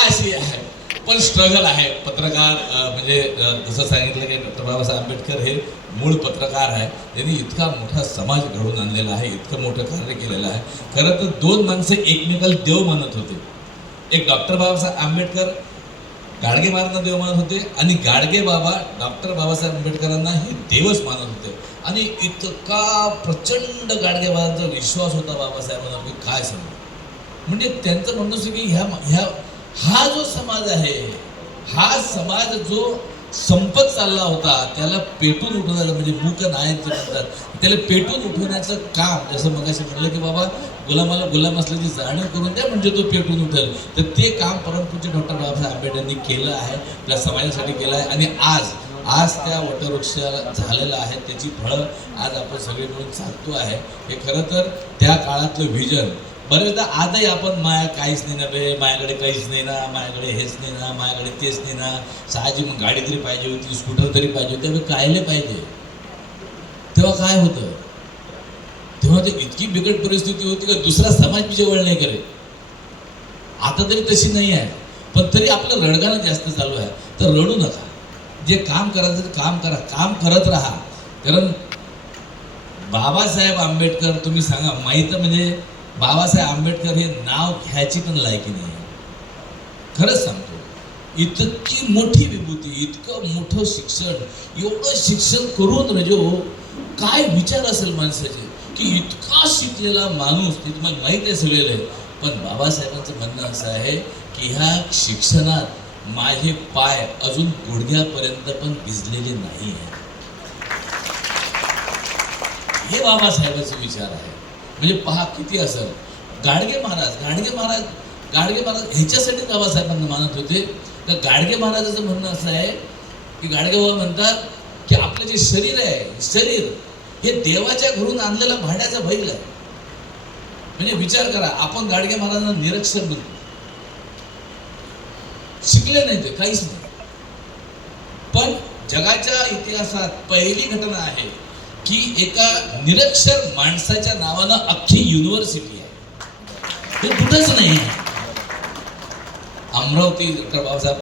अशी आहे, पण स्ट्रगल आहे. पत्रकार म्हणजे जसं सांगितलं की डॉक्टर बाबासाहेब आंबेडकर हे मूळ पत्रकार आहे. त्यांनी इतका मोठा समाज घडवून आणलेला आहे, इतकं मोठं कार्य केलेलं आहे. खरं तर दोन माणसं एकमेकाला देव मानत होते. एक डॉक्टर बाबासाहेब आंबेडकर गाडगे महाराजांना देव मानत होते आणि गाडगे बाबा डॉक्टर बाबासाहेब आंबेडकरांना हे देवच मानत होते. आणि इतका प्रचंड गाडगे बाबांचा विश्वास होता बाबासाहेबांना की काय सांगू. म्हणजे त्यांचं म्हणणं असं की हा जो समाज आहे, हा समाज जो संपत चालला होता, त्याला पेटून उठवण्याचं म्हणजे मूक नायक जे म्हणतात, त्याला पेटून उठवण्याचं काम, जसं मगाशी म्हटलं की बाबा गुलामाला गुलाम असल्याची जाणीव करून द्या म्हणजे तो पेटून उठेल, तर ते काम परमपूज्य डॉक्टर बाबासाहेब आंबेडकरांनी केलं आहे, त्या समाजासाठी केलं आहे. आणि आज त्या वटवृक्ष झालेलं आहे, त्याची फळं आज आपण सगळे मिळून चालतो आहे. हे खरं तर त्या काळातलं व्हिजन. बरेचदा आजही आपण काहीच नाही ना बे, माझ्याकडे काहीच नाही ना, माझ्याकडे हेच नाही ना, माझ्याकडे तेच नाही ना, साहजिक मग गाडी तरी पाहिजे होती, स्कूटर तरी पाहिजे होती. त्यामुळे कायले पाहिजे. तेव्हा काय होतं, तेव्हा ते इतकी बिकट परिस्थिती होती का दुसरा समाज बी जवळ नाही करे. आता तरी तशी नाही आहे, पण तरी आपलं रडगाणं जास्त चालू आहे. तर रडू नका, जे काम करायचं ते काम करा, काम करत राहा. कारण बाबासाहेब आंबेडकर तुम्ही सांगा, माहीत म्हणजे बाबासाहेब आंबेडकर हे नाव घ्यायची पण लायकी नाही. खरंच सांगतो, इतकी मोठी विभूती, इतकं मोठं शिक्षण, एवढं शिक्षण करून रजो काय विचार असेल माणसाचे की इतका शिकलेला माणूस, ते तुम्हाला माहीत आहे सगळेला आहे. पण बाबासाहेबांचं म्हणणं असं आहे की ह्या शिक्षणात माझे पाय अजून गुडघ्यापर्यंत पण भिजलेले नाही आहे. हे बाबासाहेबांचे विचार आहे. म्हणजे पहा किती असं. गाडगे महाराज ह्याच्यासाठी बाबासाहेबांना मानत होते. तर गाडगे महाराजाचं म्हणणं असं आहे की गाडगे बाबा म्हणतात की आपलं जे शरीर आहे, शरीर हे देवाच्या घरून आणलेला भाड्याचा बैल आहे. म्हणजे विचार करा, आपण गाडगे महाराजांना निरक्षर म्हणतो, शिकले नाही ते काहीच नाही. पण जगाच्या इतिहासात पहिली घटना आहे की एका निरक्षर माणसाच्या नावानं अख्खी युनिव्हर्सिटी आहे. हे कुठंच नाही. अमरावती डॉक्टर बाबासाहेब